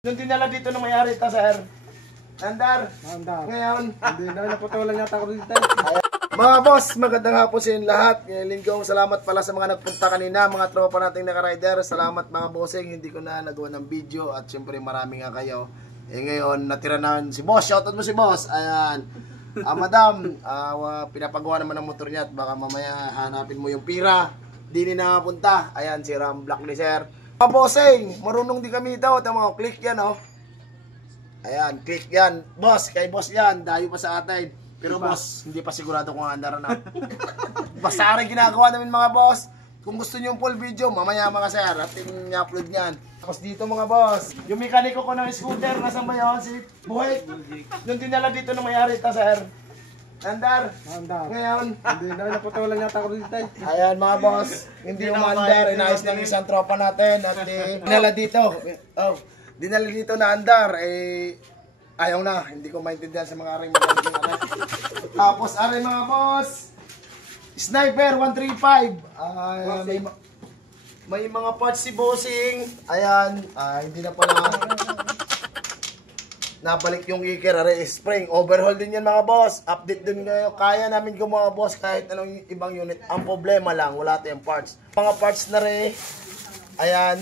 Nung dinala dito ng may-ari ta, sir. Andar. Ngayon. Hindi na, naputulan yata ako dito. Mga boss, magandang hapon sa inyo lahat. Ngayong linggo, salamat pala sa mga nagpunta kanina, mga tropa nating naka-rider. Salamat mga bossing, hindi ko na nagawa ng video at syempre marami nga kayo. Ngayon, natira na si boss. Shoutout mo si boss. Ayan. Madam, pinapagawa naman ng motor niya at baka mamaya hanapin mo yung pira. Di na napunta. Ayan, si Ram Black ni sir. Mga bossing, marunong din kami daw. Ito mga click yan, oh. Ayan, click yan. Boss, kay boss yan. Dayo pa sa atin. Pero boss, hindi pa sigurado kung andar na. Basta rin ginagawa namin mga boss. Kung gusto nyo yung full video, mamaya mga sir, ating i-upload nyan. Tapos dito mga boss, yung mekaniko ko ng scooter, nasan ba yun? Si Buhay. Yung dinala dito ng may-ari ta sir. Andar. Ngayon. Hindi na, naputulan yata ako dito. Ayan mga boss, hindi umandar. Inayos ng isang tropa natin at dinala dito. Oh, dinala dito na andar. Ayaw na, hindi ko maintindihan sa mga aring magaling na. Tapos aray mga boss, Sniper 135. May mga parts si bossing. Ayan, hindi na pala nabalik yung kicker, aray spring. Overhaul din yan mga boss. Update din kayo. Kaya namin gumawa boss kahit anong ibang unit. Ang problema lang, wala tayong parts. Mga parts na rin. Ayan,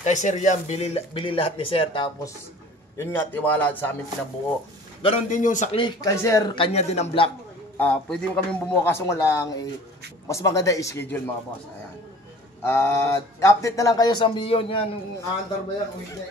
kay sir yan, bili lahat ni sir. Tapos yun nga, tiwala sa amin pinabuo. Ganon din yung sa click, kay sir, kanya din ang black. Pwede mo kami bumuo kaso nga lang, mas maganda i-schedule mga boss. Ayan. Update na lang kayo sa ambiyon yan, andar ba yan o hindi.